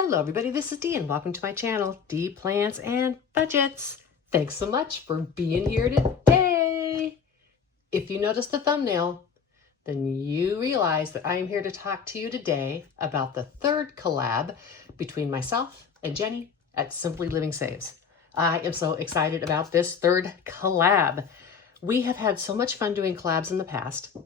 Hello everybody, this is Dee and welcome to my channel, Dee Plans and Budgets. Thanks so much for being here today. If you noticed the thumbnail, then you realize that I am here to talk to you today about the third collab between myself and Jenny at Simply Living Saves. I am so excited about this third collab. We have had so much fun doing collabs in the past.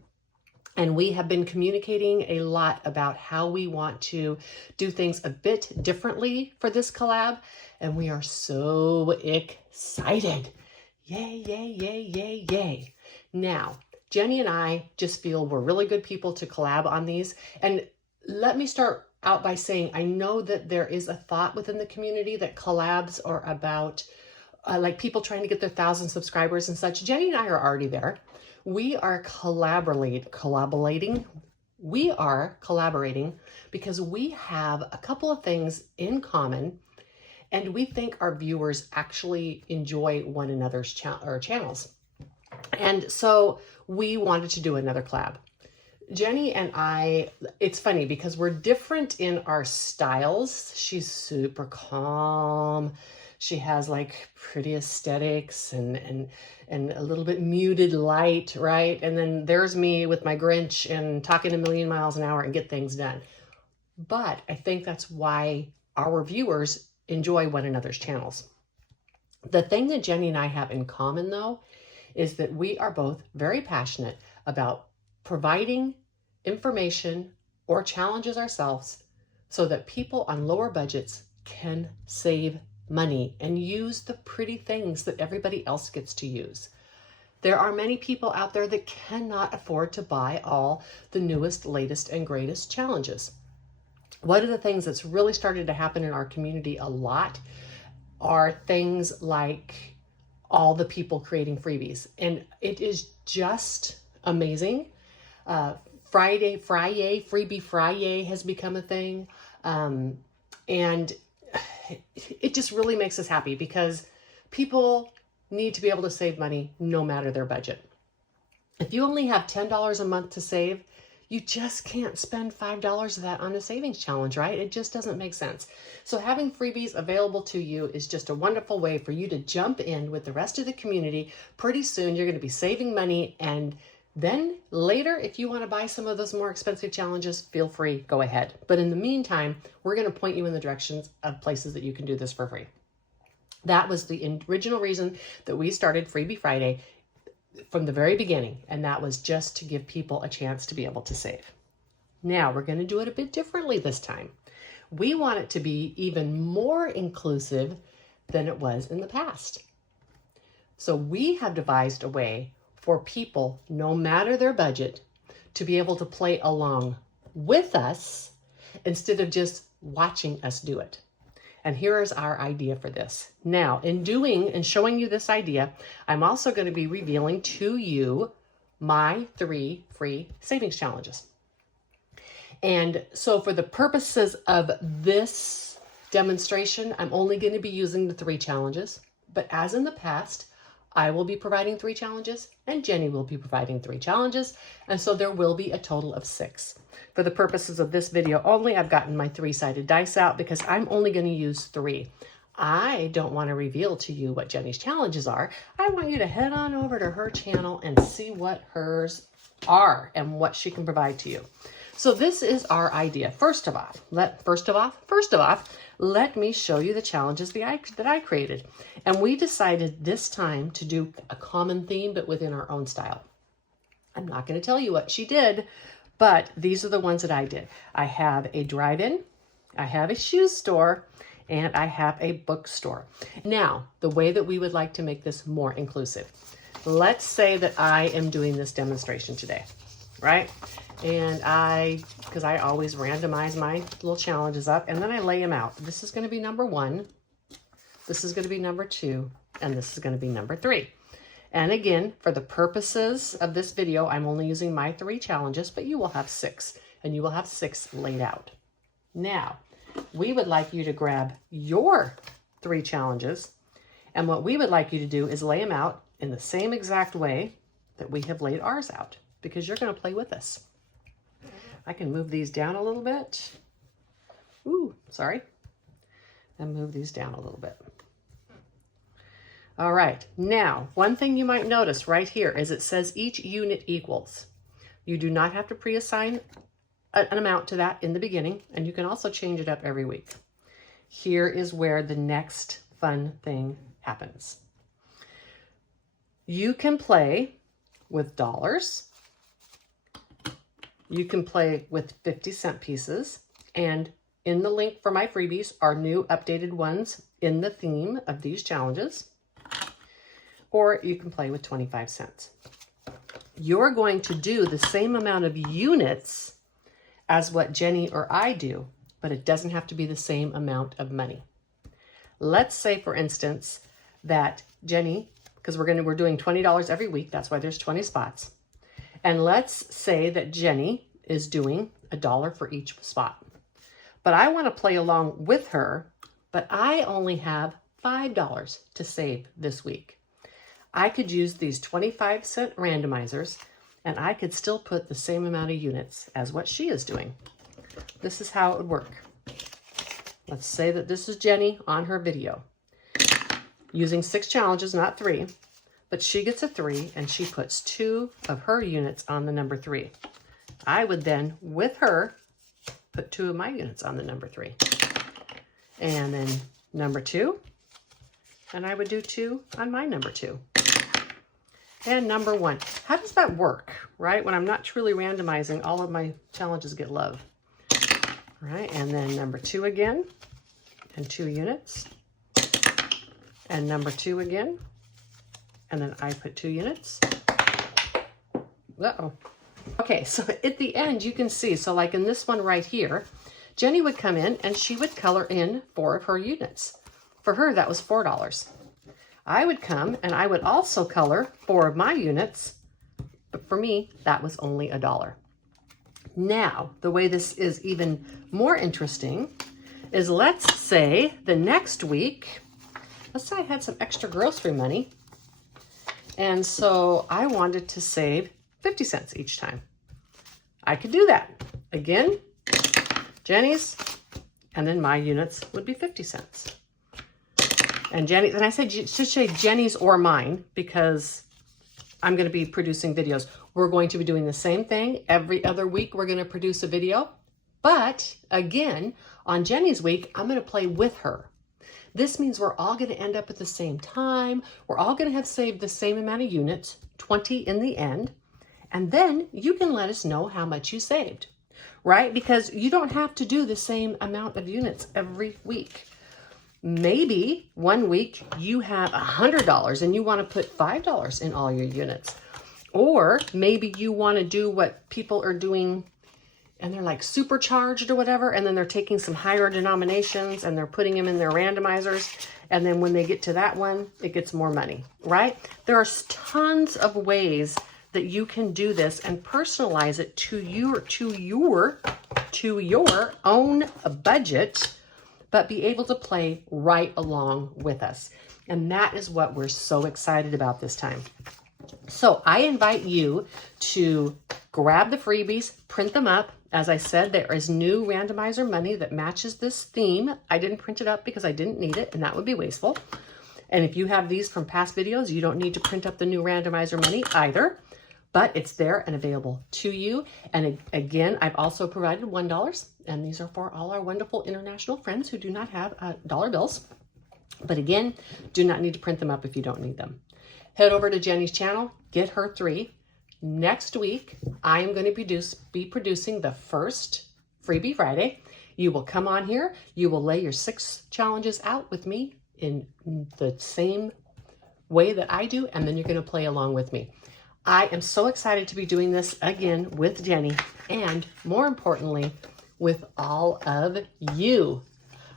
And we have been communicating a lot about how we want to do things a bit differently for this collab. And we are so excited. Yay, yay, yay, yay, yay. Now, Jenny and I just feel we're really good people to collab on these. And let me start out by saying, I know that there is a thought within the community that collabs are about like people trying to get their 1,000 subscribers and such. Jenny and I are already there. We are collaborating. We are collaborating because we have a couple of things in common, and we think our viewers actually enjoy one another's channels. And so we wanted to do another collab. Jenny and I, it's funny because we're different in our styles. She's super calm. She has like pretty aesthetics and a little bit muted light, right? And then there's me with my Grinch and talking a million miles an hour and get things done. But I think that's why our viewers enjoy one another's channels. The thing that Jenny and I have in common though, is that we are both very passionate about providing information or challenges ourselves so that people on lower budgets can save money and use the pretty things that everybody else gets to use. There are many people out there that cannot afford to buy all the newest, latest, and greatest challenges. One of the things that's really started to happen in our community a lot are things like all the people creating freebies. And it is just amazing. Freebie Friday has become a thing. And it just really makes us happy because people need to be able to save money no matter their budget. If you only have $10 a month to save, you just can't spend $5 of that on a savings challenge, right? It just doesn't make sense. So having freebies available to you is just a wonderful way for you to jump in with the rest of the community. Pretty soon you're going to be saving money, and then later, if you want to buy some of those more expensive challenges, feel free, go ahead. But in the meantime, we're going to point you in the directions of places that you can do this for free. That was the original reason that we started Freebie Friday from the very beginning, and that was just to give people a chance to be able to save. Now, we're going to do it a bit differently this time. We want it to be even more inclusive than it was in the past. So we have devised a way for people, no matter their budget, to be able to play along with us instead of just watching us do it. And here is our idea for this. Now, in doing and showing you this idea, I'm also going to be revealing to you my 3 free savings challenges. And so for the purposes of this demonstration, I'm only going to be using the 3 challenges. But as in the past, I will be providing 3 challenges and Jenny will be providing 3 challenges. And so there will be a total of 6. For the purposes of this video only, I've gotten my 3-sided dice out because I'm only going to use 3. I don't want to reveal to you what Jenny's challenges are. I want you to head on over to her channel and see what hers are and what she can provide to you. So this is our idea. First of all, let me show you the challenges that I created. And we decided this time to do a common theme, but within our own style. I'm not going to tell you what she did, but these are the ones that I did. I have a drive-in, I have a shoe store, and I have a bookstore. Now, the way that we would like to make this more inclusive. Let's say that I am doing this demonstration today, right? And because I always randomize my little challenges up and then I lay them out. This is going to be number 1. This is going to be number 2. And this is going to be number 3. And again, for the purposes of this video, I'm only using my 3 challenges, but you will have 6 and you will have 6 laid out. Now, we would like you to grab your 3 challenges. And what we would like you to do is lay them out in the same exact way that we have laid ours out, because you're going to play with us. I can move these down a little bit. Ooh, sorry. and move these down a little bit. All right, now, one thing you might notice right here is it says each unit equals. You do not have to pre-assign an amount to that in the beginning, and you can also change it up every week. Here is where the next fun thing happens. You can play with dollars. You can play with 50-cent pieces, and in the link for my freebies are new updated ones in the theme of these challenges, or you can play with 25 cents. You're going to do the same amount of units as what Jenny or I do, but it doesn't have to be the same amount of money. Let's say, for instance, that Jenny, because we're doing $20 every week, that's why there's 20 spots. And let's say that Jenny is doing $1 for each spot. But I want to play along with her, but I only have $5 to save this week. I could use these 25-cent randomizers, and I could still put the same amount of units as what she is doing. This is how it would work. Let's say that this is Jenny on her video, using 6 challenges, not 3, but she gets a 3, and she puts 2 of her units on the number 3. I would then, with her, put 2 of my units on the number 3. And then number 2, and I would do 2 on my number 2. And number 1. How does that work, right? When I'm not truly randomizing, all of my challenges get love. Right, and then number 2 again, and 2 units. And number 2 again, and then I put 2 units. Uh-oh. Okay, so at the end, you can see, so like in this one right here, Jenny would come in and she would color in 4 of her units. For her, that was $4. I would come and I would also color 4 of my units, but for me, that was only $1. Now, the way this is even more interesting is, let's say the next week, let's say I had some extra grocery money, and so I wanted to save 50 cents each time. I could do that. Again, Jenny's, and then my units would be 50 cents. And Jenny, and I said, should say Jenny's or mine, because I'm going to be producing videos. We're going to be doing the same thing. Every other week, we're going to produce a video. But again, on Jenny's week, I'm going to play with her. This means we're all going to end up at the same time. We're all going to have saved the same amount of units, 20 in the end. And then you can let us know how much you saved, right? Because you don't have to do the same amount of units every week. Maybe one week you have $100 and you want to put $5 in all your units. Or maybe you want to do what people are doing and they're like supercharged or whatever, and then they're taking some higher denominations and they're putting them in their randomizers. And then when they get to that one, it gets more money, right? There are tons of ways that you can do this and personalize it to your own budget, but be able to play right along with us. And that is what we're so excited about this time. So I invite you to grab the freebies, print them up. As I said, there is new randomizer money that matches this theme. I didn't print it up because I didn't need it, and that would be wasteful. And if you have these from past videos, you don't need to print up the new randomizer money either, but it's there and available to you. And again, I've also provided $1, and these are for all our wonderful international friends who do not have dollar bills. But again, do not need to print them up if you don't need them. Head over to Jenny's channel, get her 3. Next week, I am going to be producing the first Freebie Friday. You will come on here, you will lay your 6 challenges out with me in the same way that I do, and then you're going to play along with me. I am so excited to be doing this again with Jenny, and more importantly, with all of you.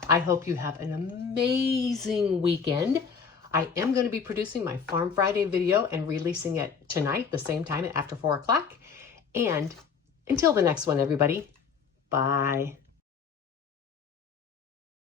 I hope you have an amazing weekend. I am going to be producing my Farm Friday video and releasing it tonight, the same time after 4 o'clock. And until the next one, everybody, bye.